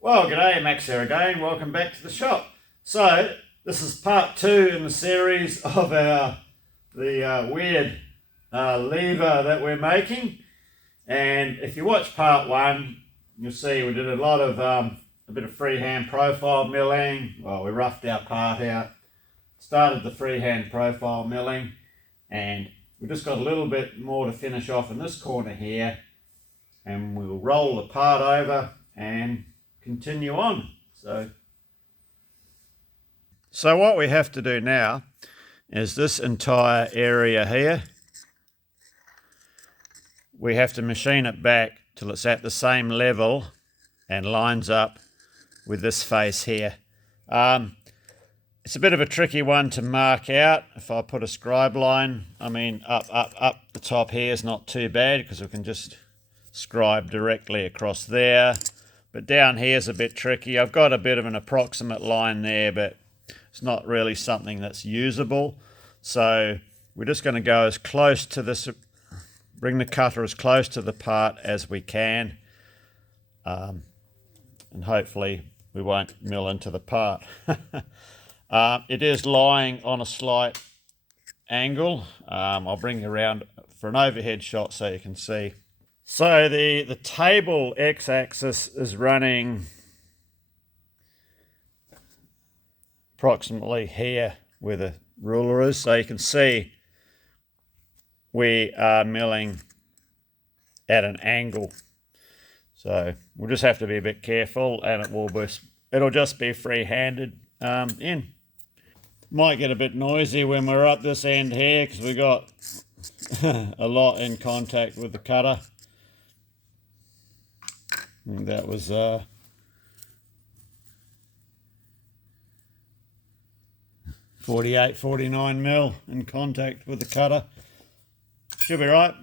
Well, g'day, Max here again. Welcome back to the shop. So, this is part 2 in the series of the weird lever that we're making. And if you watch part 1, you'll see we did a lot of a bit of freehand profile milling. Well, we roughed our part out, started the freehand profile milling, and we just got a little bit more to finish off in this corner here, and we'll roll the part over and continue on. So what we have to do now is this entire area here, we have to machine it back till it's at the same level and lines up with this face here. It's a bit of a tricky one to mark out. If I put a scribe line, up the top here is not too bad because we can just scribe directly across there. But down here is a bit tricky. I've got a bit of an approximate line there, but it's not really something that's usable. So we're just going to go as close to this, bring the cutter as close to the part as we can. And hopefully we won't mill into the part. It is lying on a slight angle. I'll bring you around for an overhead shot so you can see. So the table x-axis is running approximately here where the ruler is. So you can see we are milling at an angle. So we'll just have to be a bit careful, and it'll just be free-handed in. Might get a bit noisy when we're up this end here because we got a lot in contact with the cutter. And that was 49 mil in contact with the cutter. Should be right.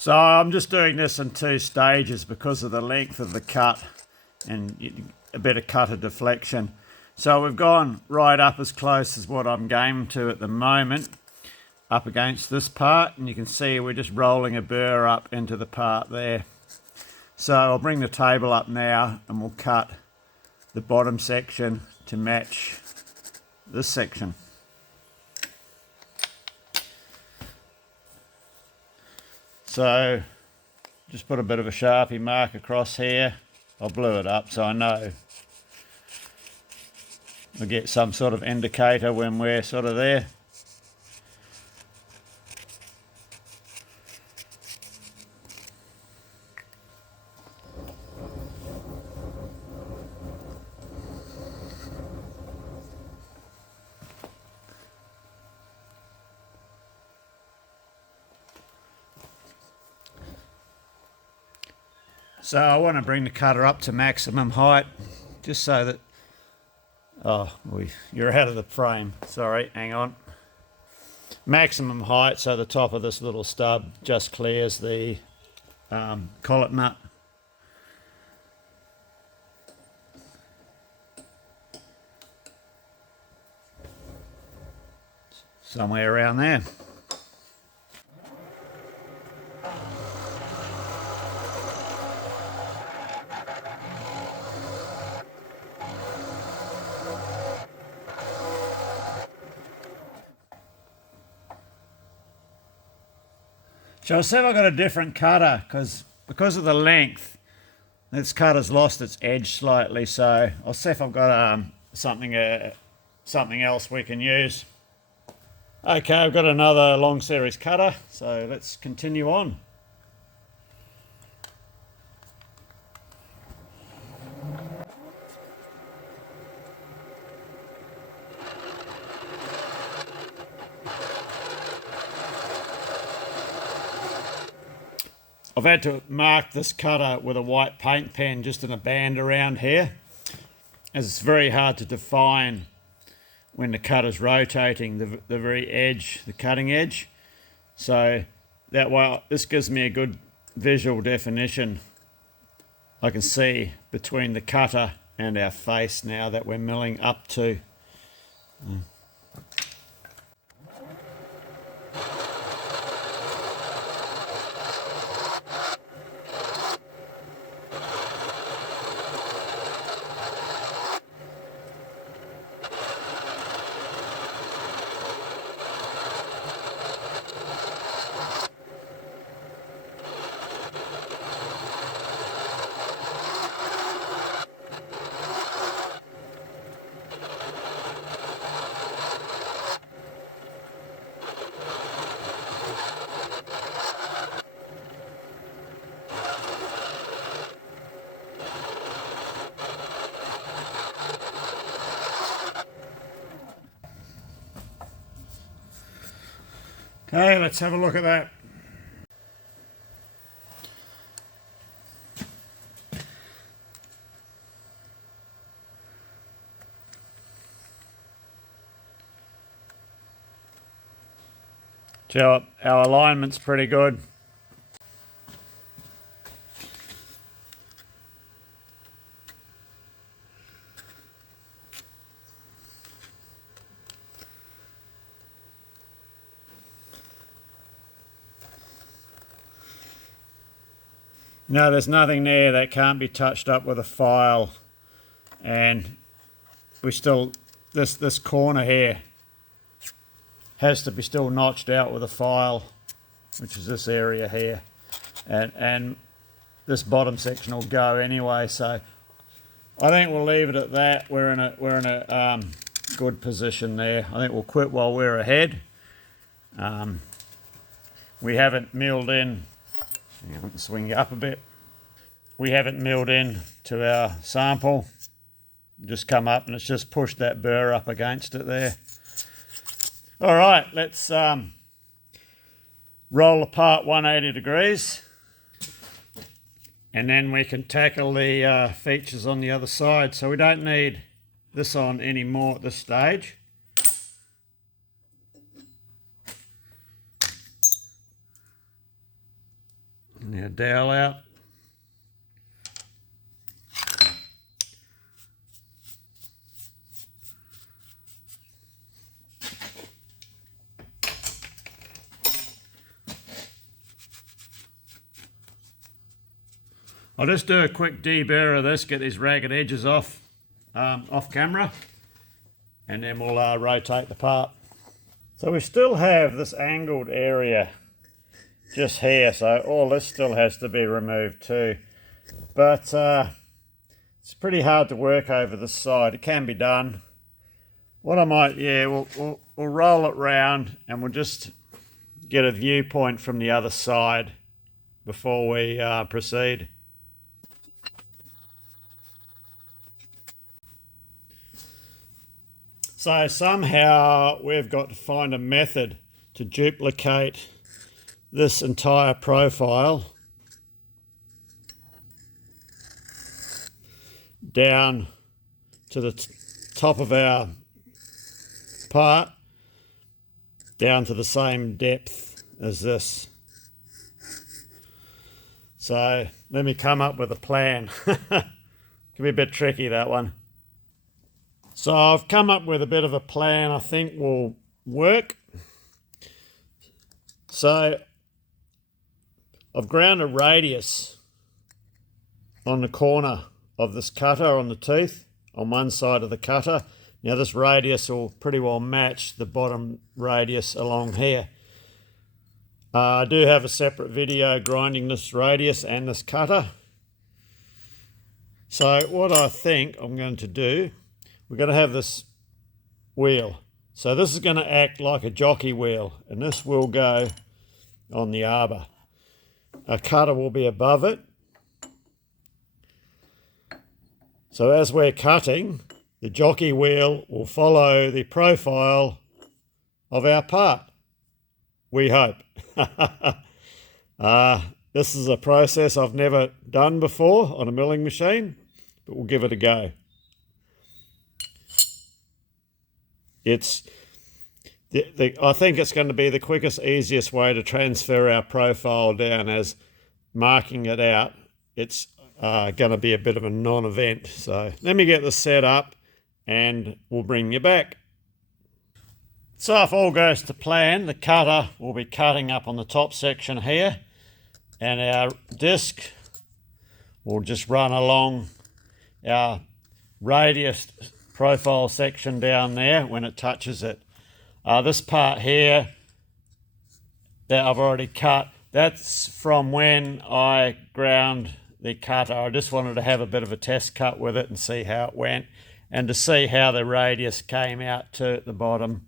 So I'm just doing this in 2 stages because of the length of the cut and a bit of cutter deflection. So we've gone right up as close as what I'm game to at the moment, up against this part, and you can see we're just rolling a burr up into the part there. So I'll bring the table up now and we'll cut the bottom section to match this section. So just put a bit of a Sharpie mark across here. I'll blue it up so I know we'll get some sort of indicator when we're sort of there. So I want to bring the cutter up to maximum height, just so that, you're out of the frame, sorry, hang on. Maximum height, so the top of this little stub just clears the collet nut. somewhere around there. So I'll see if I've got a different cutter, because of the length, this cutter's lost its edge slightly. So I'll see if I've got something else we can use. Okay, I've got another long series cutter, so let's continue on. I've had to mark this cutter with a white paint pen just in a band around here, as it's very hard to define when the cutter's rotating the very edge, the cutting edge. So that way, this gives me a good visual definition. I can see between the cutter and our face now that we're milling up to. Okay, let's have a look at that. So our alignment's pretty good. No, there's nothing there that can't be touched up with a file, and we still, this corner here has to be still notched out with a file, which is this area here, and this bottom section will go anyway. So I think we'll leave it at that. We're in a good position there. I think we'll quit while we're ahead. We haven't milled in. I can swing you up a bit. We haven't milled in to our sample. Just come up and it's just pushed that burr up against it there. All right, let's roll apart 180 degrees, and then we can tackle the features on the other side. So we don't need this on anymore at this stage. Now dowel out. I'll just do a quick deburr of this, get these ragged edges off camera, and then we'll rotate the part. So we still have this angled area just here, so all this still has to be removed too. But it's pretty hard to work over this side. It can be done. What I might, we'll roll it round and we'll just get a viewpoint from the other side before we proceed. So somehow we've got to find a method to duplicate this entire profile down to the top of our part, down to the same depth as this. So let me come up with a plan. Can be a bit tricky, that one. So I've come up with a bit of a plan I think will work. So I've ground a radius on the corner of this cutter on the tooth on one side of the cutter. Now this radius will pretty well match the bottom radius along here. I do have a separate video grinding this radius and this cutter. So what I think I'm going to do, we're going to have this wheel. So this is going to act like a jockey wheel, and this will go on the arbor. A cutter will be above it. So as we're cutting, the jockey wheel will follow the profile of our part. We hope. This is a process I've never done before on a milling machine, but we'll give it a go. I think it's going to be the quickest, easiest way to transfer our profile down, as marking it out, it's going to be a bit of a non-event. So let me get this set up and we'll bring you back. So if all goes to plan, the cutter will be cutting up on the top section here, and our disc will just run along our radius profile section down there when it touches it. This part here that I've already cut, that's from when I ground the cutter. I just wanted to have a bit of a test cut with it and see how it went, and to see how the radius came out to at the bottom.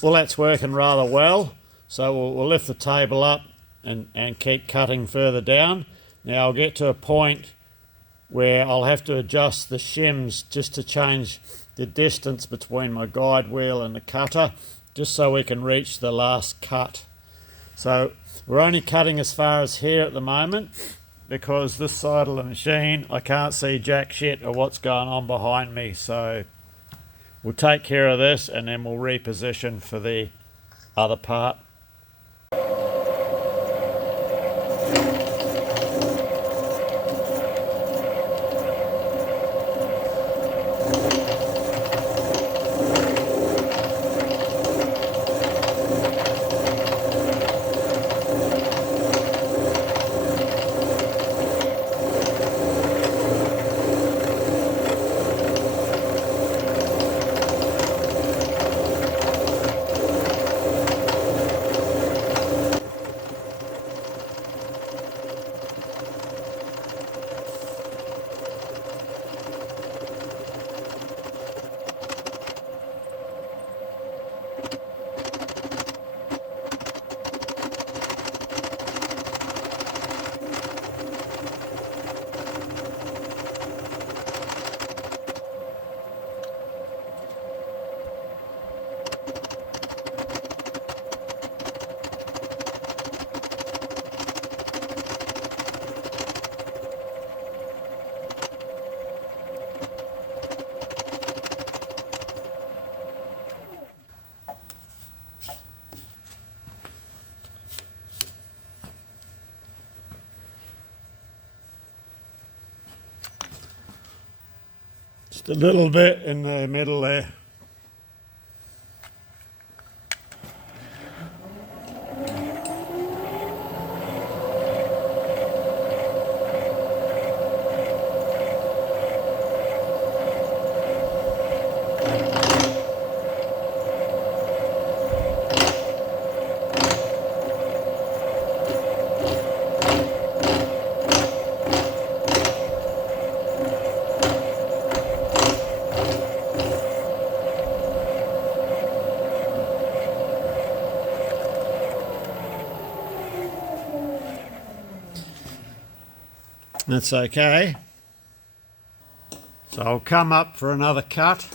Well, that's working rather well. So we'll lift the table up and keep cutting further down. Now I'll get to a point where I'll have to adjust the shims just to change the distance between my guide wheel and the cutter, just so we can reach the last cut. So we're only cutting as far as here at the moment, because this side of the machine I can't see jack shit of what's going on behind me. So we'll take care of this and then we'll reposition for the other part. a little bit in the middle there. That's okay. So I'll come up for another cut.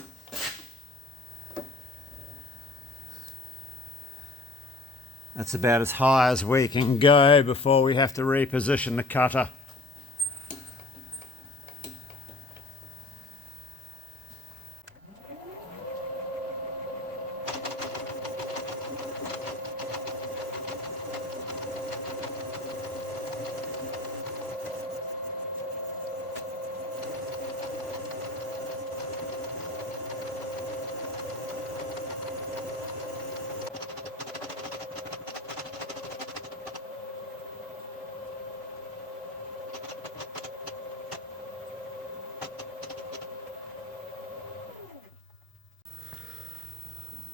That's about as high as we can go before we have to reposition the cutter.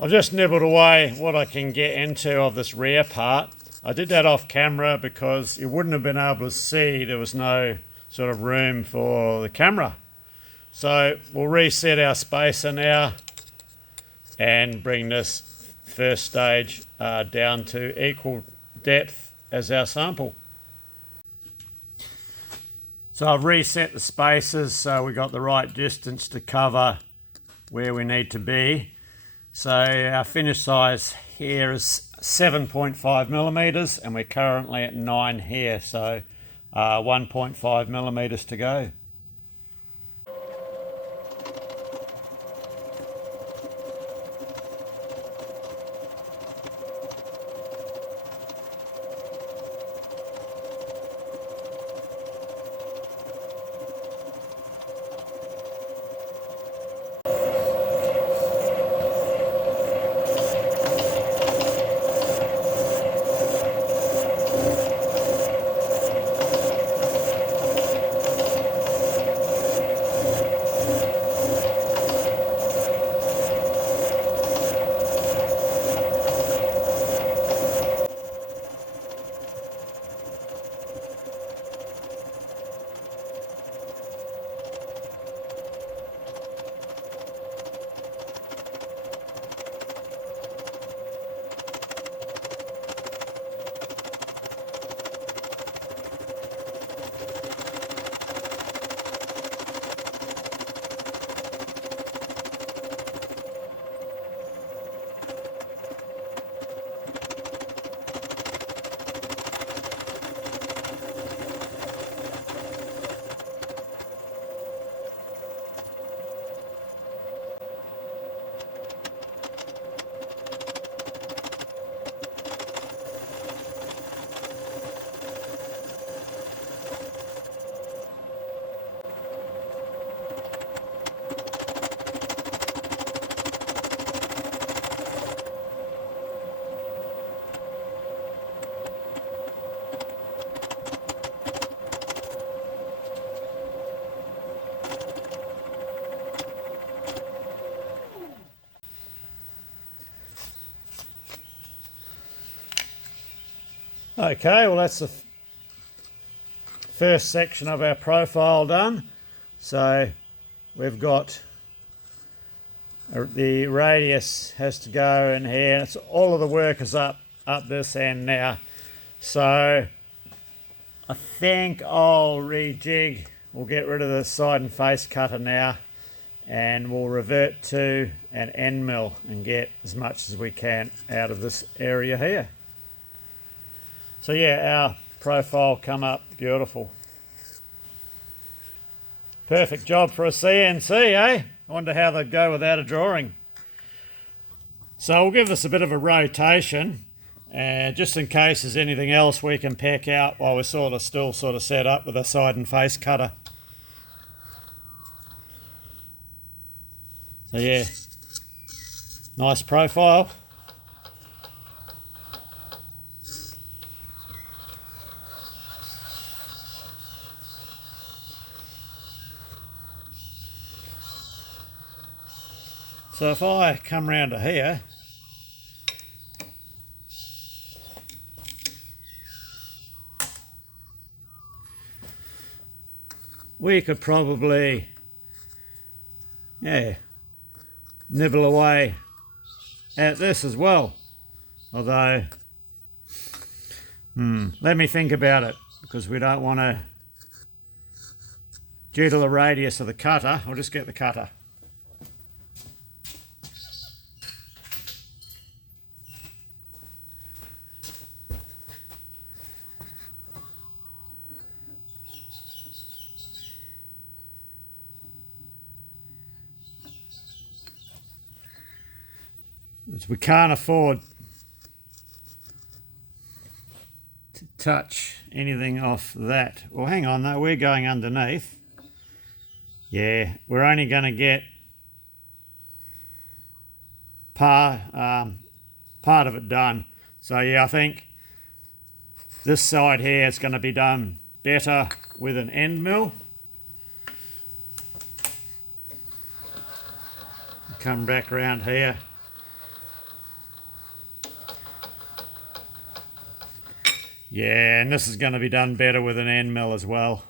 I've just nibbled away what I can get into of this rear part. I did that off camera because you wouldn't have been able to see, there was no sort of room for the camera. So we'll reset our spacer now and bring this first stage down to equal depth as our sample. So I've reset the spacers so we got the right distance to cover where we need to be. So our finish size here is 7.5 millimeters and we're currently at 9 here, so 1.5 millimeters to go. Okay, well that's the first section of our profile done. So we've got the radius has to go in here. It's all of the work is up this end now. So I think I'll rejig. We'll get rid of the side and face cutter now and we'll revert to an end mill and get as much as we can out of this area here. So yeah, our profile come up beautiful. Perfect job for a CNC, eh? I wonder how they'd go without a drawing. So we'll give this a bit of a rotation, just in case there's anything else we can peck out while we're still set up with a side and face cutter. So yeah, nice profile. So if I come round to here, we could probably, yeah, nibble away at this as well. Although, let me think about it, because we don't want to, due to the radius of the cutter, I'll just get the cutter. We can't afford to touch anything off that. Well, hang on though, we're going underneath. Yeah, we're only going to get part of it done. So yeah, I think this side here is going to be done better with an end mill. Come back around here. Yeah, and this is going to be done better with an end mill as well.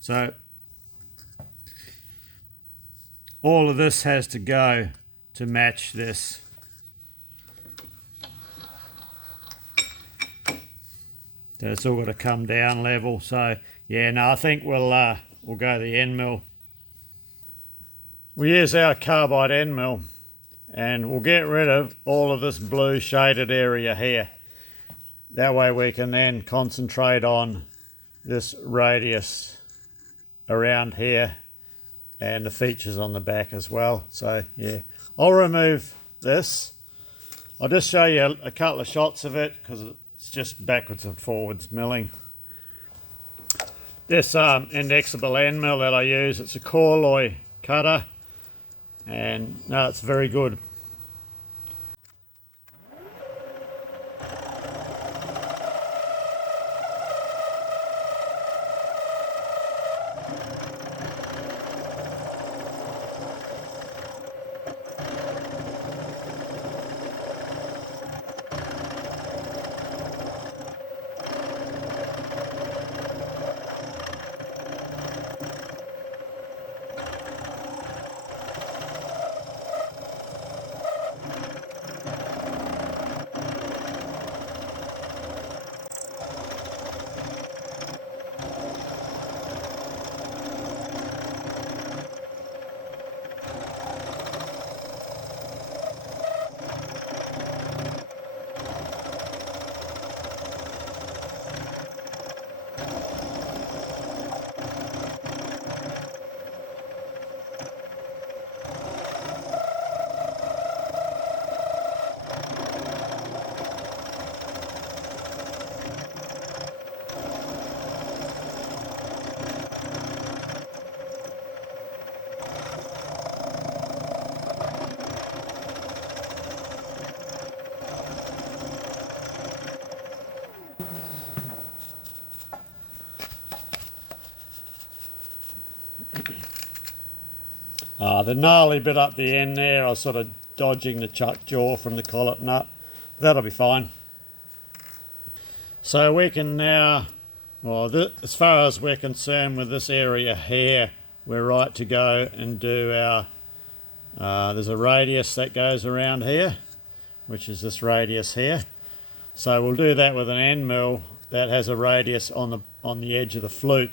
So all of this has to go to match this. So it's all got to come down level. So yeah, no, I think we'll go the end mill. We use our carbide end mill, and we'll get rid of all of this blue shaded area here. That way we can then concentrate on this radius around here and the features on the back as well. So yeah, I'll remove this. I'll just show you a couple of shots of it, because it's just backwards and forwards milling. This indexable end mill that I use, it's a Corloy cutter, and no, it's very good. The gnarly bit up the end there, I was sort of dodging the chuck jaw from the collet nut. That'll be fine. So we can now, well, as far as we're concerned with this area here, we're right to go and do our, there's a radius that goes around here, which is this radius here. So we'll do that with an end mill that has a radius on the edge of the flute.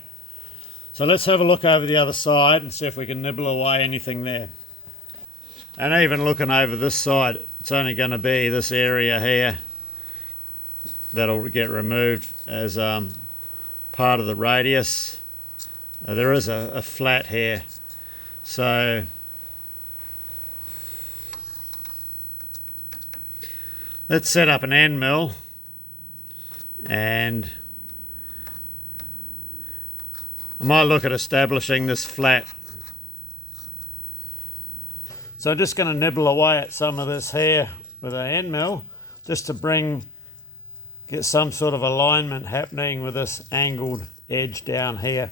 So let's have a look over the other side and see if we can nibble away anything there. And even looking over this side, it's only going to be this area here that'll get removed as part of the radius. There is a flat here. So let's set up an end mill, and I might look at establishing this flat So I'm just going to nibble away at some of this here with an end mill, just to get some sort of alignment happening with this angled edge down here.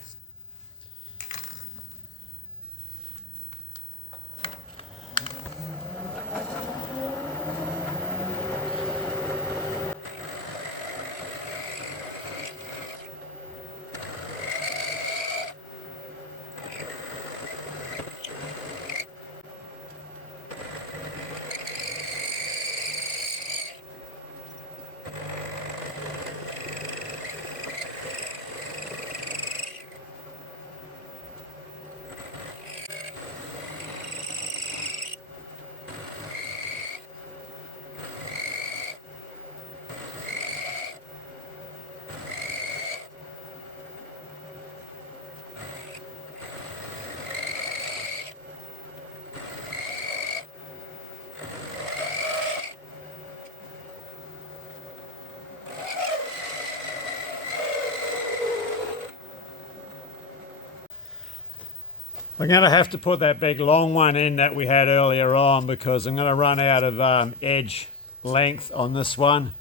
We're going to have to put that big long one in that we had earlier on, because I'm going to run out of edge length on this one,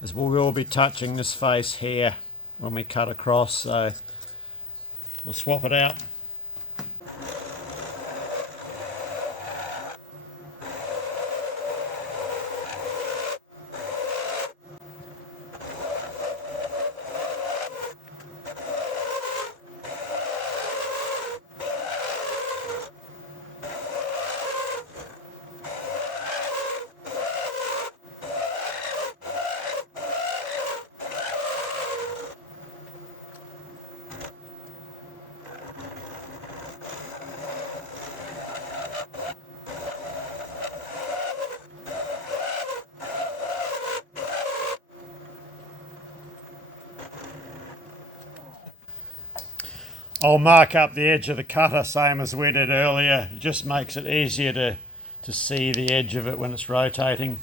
as we will be touching this face here when we cut across, so we'll swap it out. I'll mark up the edge of the cutter same as we did earlier. It just makes it easier to see the edge of it when it's rotating.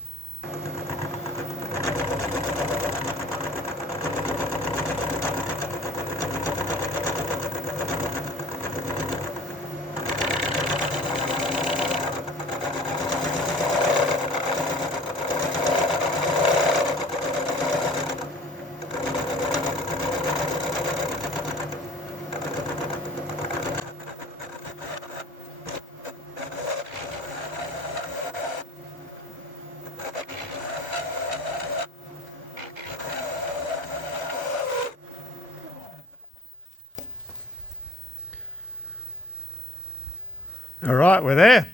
All right, we're there.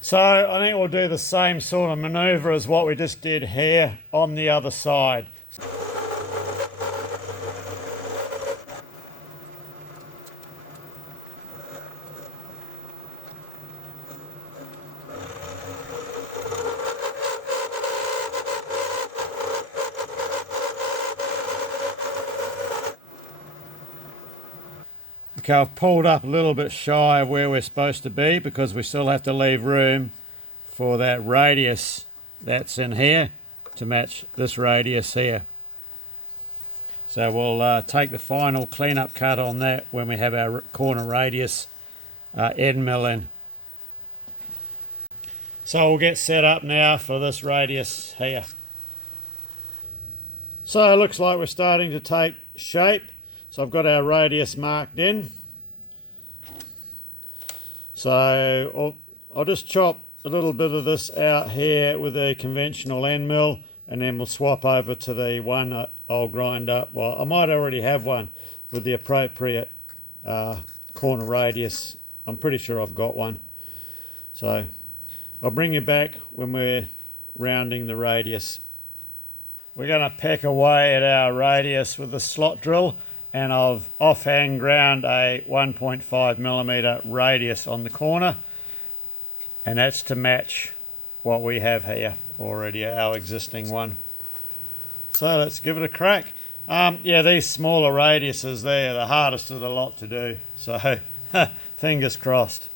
So I think we'll do the same sort of maneuver as what we just did here on the other side. Okay, I've pulled up a little bit shy of where we're supposed to be, because we still have to leave room for that radius that's in here to match this radius here. So we'll take the final cleanup cut on that when we have our corner radius end mill in. So we'll get set up now for this radius here. So it looks like we're starting to take shape. So I've got our radius marked in. So I'll just chop a little bit of this out here with a conventional end mill, and then we'll swap over to the one I'll grind up. Well, I might already have one with the appropriate corner radius. I'm pretty sure I've got one. So I'll bring you back when we're rounding the radius. We're going to peck away at our radius with the slot drill, and I've offhand ground a 1.5mm radius on the corner, and that's to match what we have here already, our existing one. So let's give it a crack. Yeah, these smaller radiuses there are the hardest of the lot to do, so fingers crossed.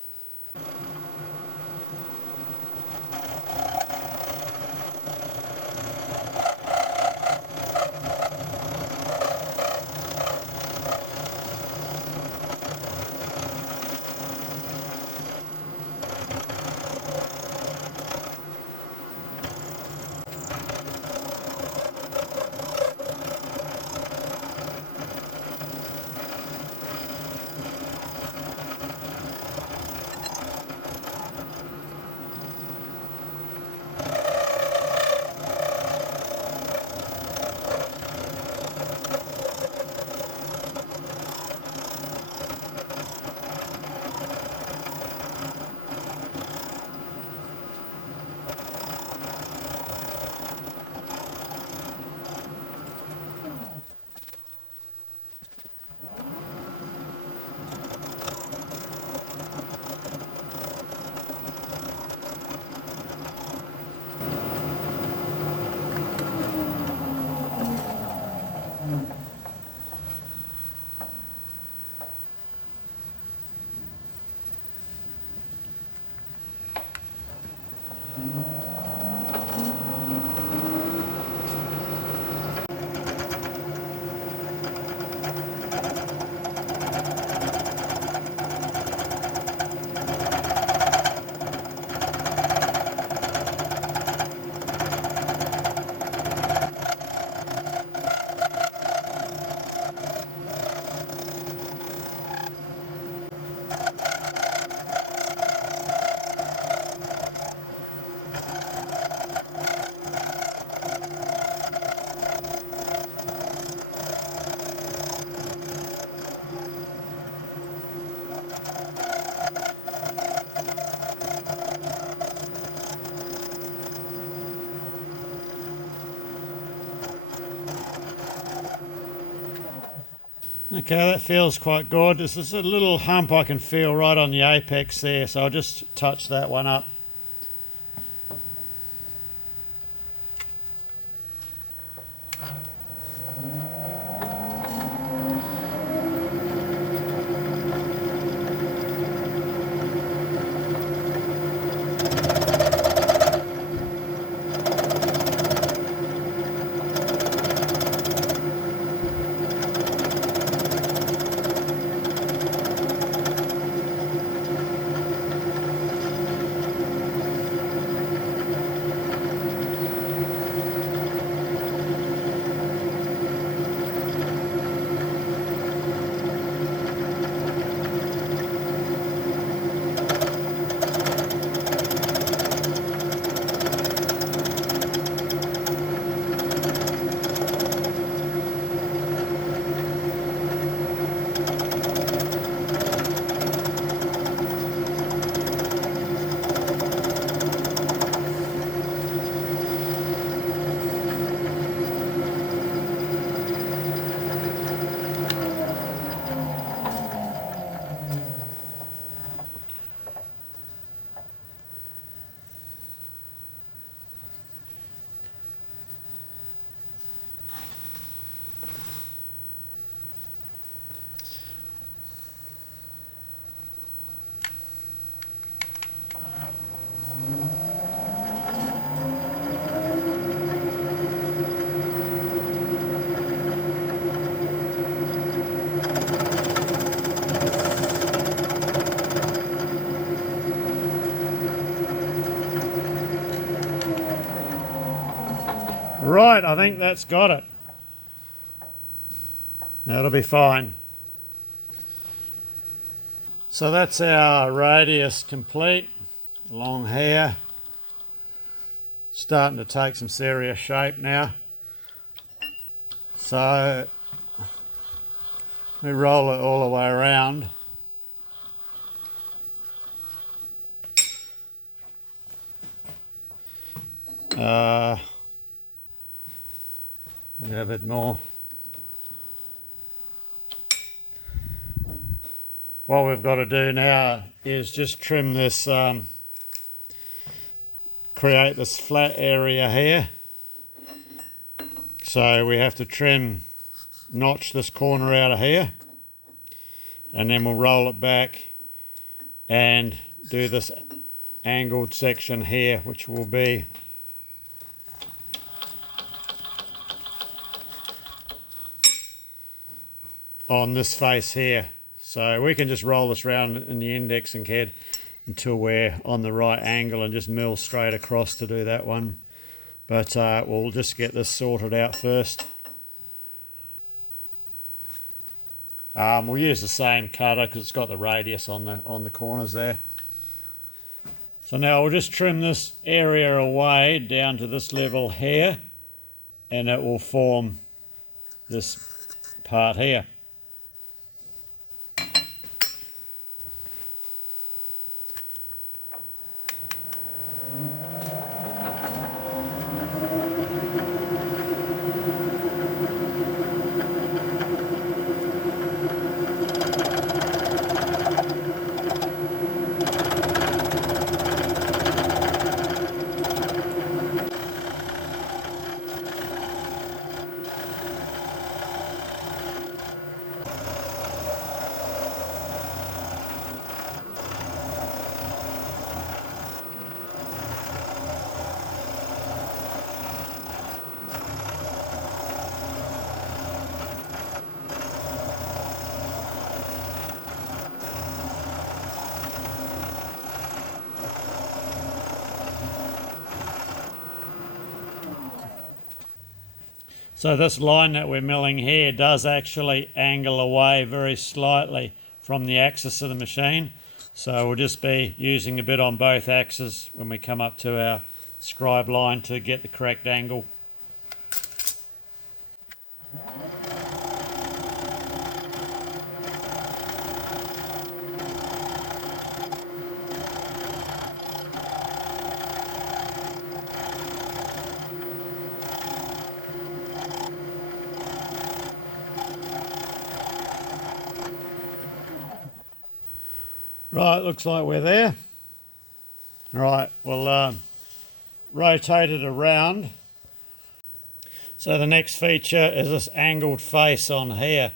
Okay, that feels quite good. There's just a little hump I can feel right on the apex there, so I'll just touch that one up. Right, I think that's got it. That'll be fine. So that's our radius complete. Long hair. Starting to take some serious shape now. So we roll it all the way around. A bit more. What we've got to do now is just trim this, create this flat area here. So we have to notch this corner out of here, and then we'll roll it back and do this angled section here, which will be on this face here. So we can just roll this around in the indexing head until we're on the right angle and just mill straight across to do that one. But we'll just get this sorted out first. We'll use the same cutter because it's got the radius on the corners there. So now we'll just trim this area away down to this level here, and it will form this part here. So this line that we're milling here does actually angle away very slightly from the axis of the machine. So we'll just be using a bit on both axes when we come up to our scribe line to get the correct angle. Right, looks like we're there. Right, we'll rotate it around. So the next feature is this angled face on here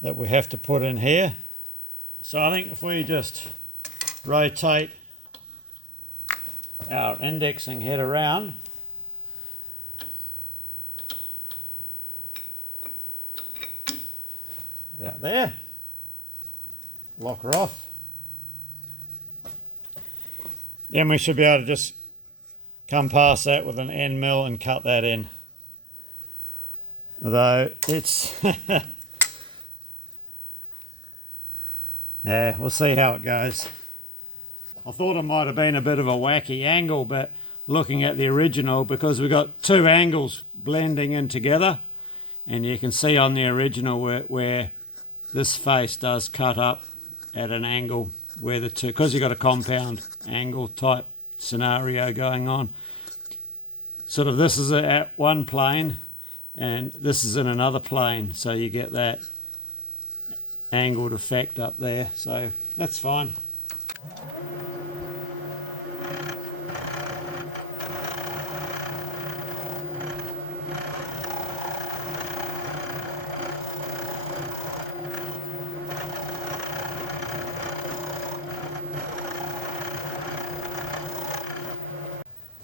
that we have to put in here. So I think if we just rotate our indexing head around, about there, lock her off. Then we should be able to just come past that with an end mill and cut that in. Although it's yeah, we'll see how it goes. I thought it might have been a bit of a wacky angle, but looking at the original, because we've got two angles blending in together, and you can see on the original where this face does cut up at an angle where the two, because you've got a compound angle type scenario going on. Sort of this is at one plane and this is in another plane, so you get that angled effect up there, so that's fine.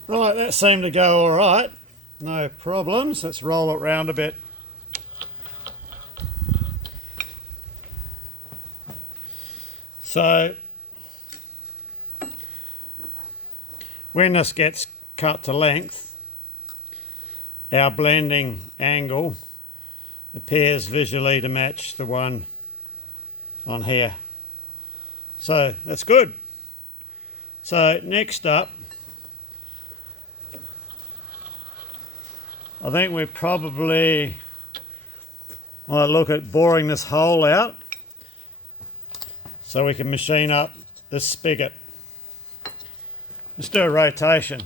Right, that seemed to go all right. No problems. Let's roll it round a bit. So when this gets cut to length, our blending angle appears visually to match the one on here. So that's good. So next up, I think we probably might look at boring this hole out so we can machine up this spigot. Let's do a rotation.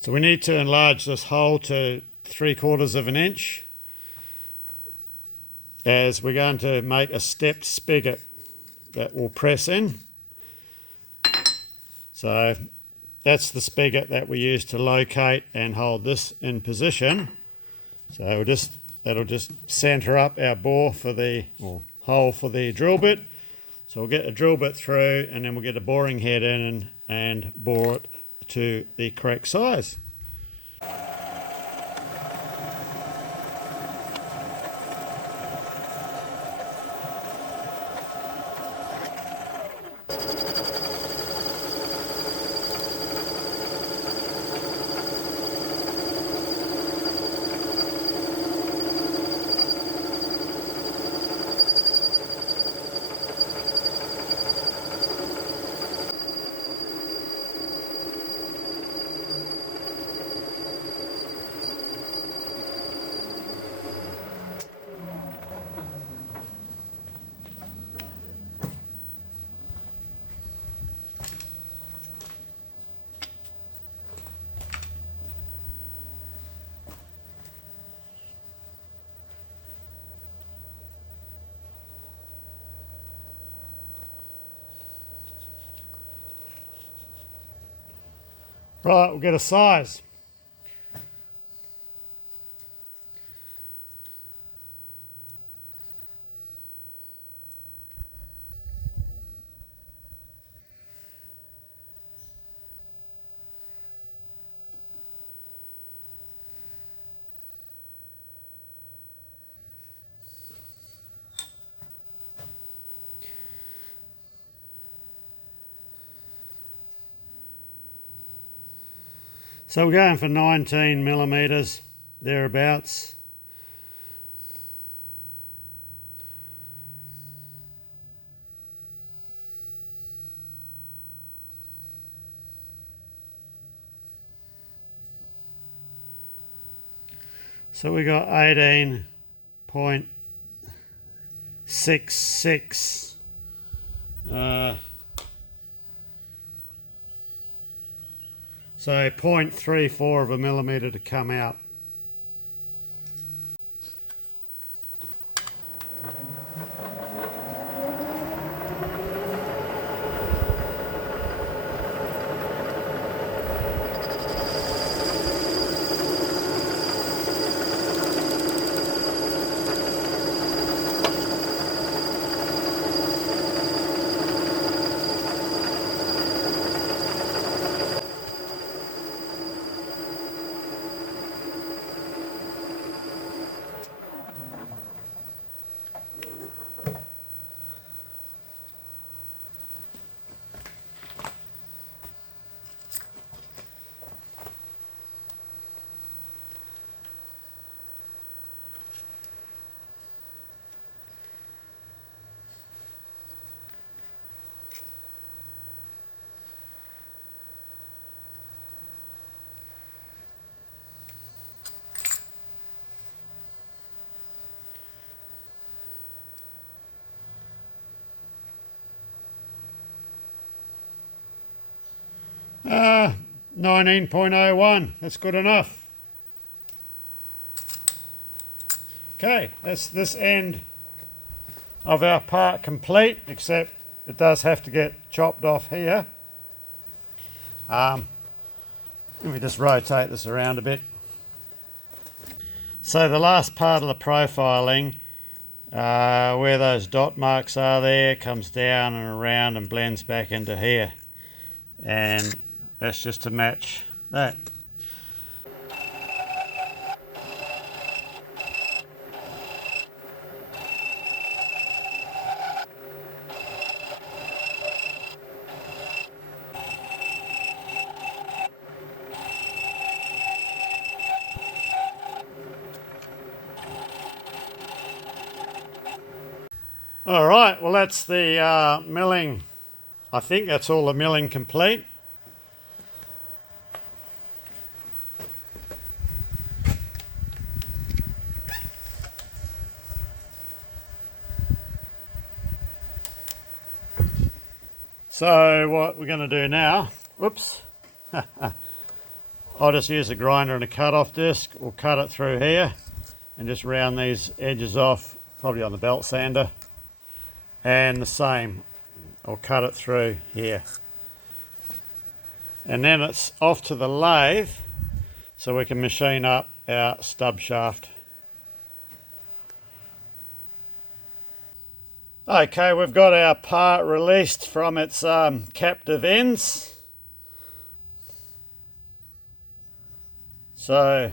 So we need to enlarge this hole to 3/4 of an inch, as we're going to make a stepped spigot that will press in. So that's the spigot that we use to locate and hold this in position. So that'll just centre up our bore for the, or hole for the drill bit. So we'll get the drill bit through and then we'll get a boring head in and bore it to the correct size. Right, we'll get a size. So we're going for 19 millimetres, thereabouts. So we got 18.66. So 0.34 of a millimetre to come out. Uh, 19.01, that's good enough. Okay, that's this end of our part complete, except it does have to get chopped off here. Let me just rotate this around a bit. So the last part of the profiling, where those dot marks are there, comes down and around and blends back into here. And that's just to match that. All right, well that's the milling. I think that's all the milling complete. So what we're going to do now, whoops, I'll just use a grinder and a cut-off disc. We'll cut it through here and just round these edges off, probably on the belt sander. And the same, I'll cut it through here. And then it's off to the lathe so we can machine up our stub shaft. Okay, we've got our part released from its captive ends. So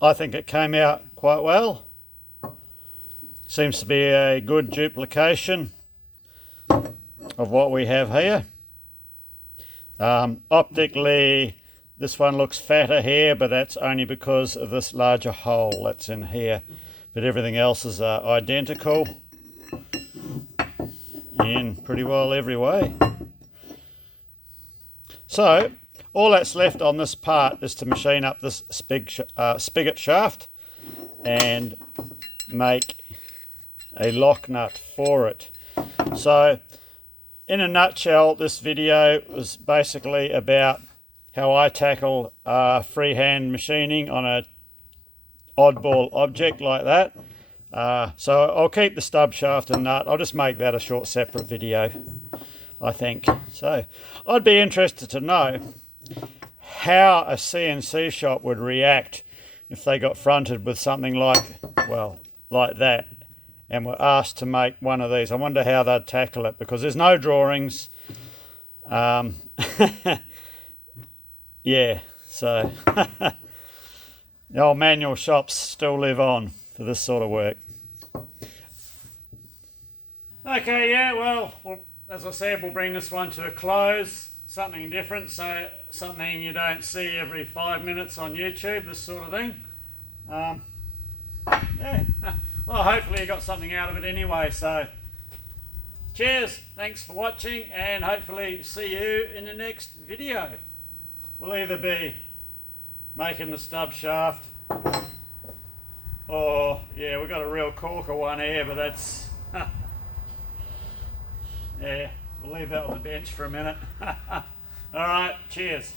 I think it came out quite well. Seems to be a good duplication of what we have here. Optically, this one looks fatter here, but that's only because of this larger hole that's in here. But everything else is identical in pretty well every way. So all that's left on this part is to machine up this spigot shaft and make a lock nut for it. So in a nutshell, this video was basically about how I tackle freehand machining on a oddball object like that. So I'll keep the stub shaft and nut. I'll just make that a short separate video, I think. So I'd be interested to know how a CNC shop would react if they got fronted with something like, well, like that, and were asked to make one of these. I wonder how they'd tackle it, because there's no drawings. Yeah, so the old manual shops still live on for this sort of work. Okay, yeah, well, as I said, we'll bring this one to a close. Something different, so something you don't see every 5 minutes on YouTube, this sort of thing. Yeah, well, hopefully you got something out of it anyway, so cheers, thanks for watching, and hopefully see you in the next video. We'll either be making the stub shaft Oh, yeah, we've got a real corker one here, but that's... yeah, we'll leave that on the bench for a minute. All right, cheers.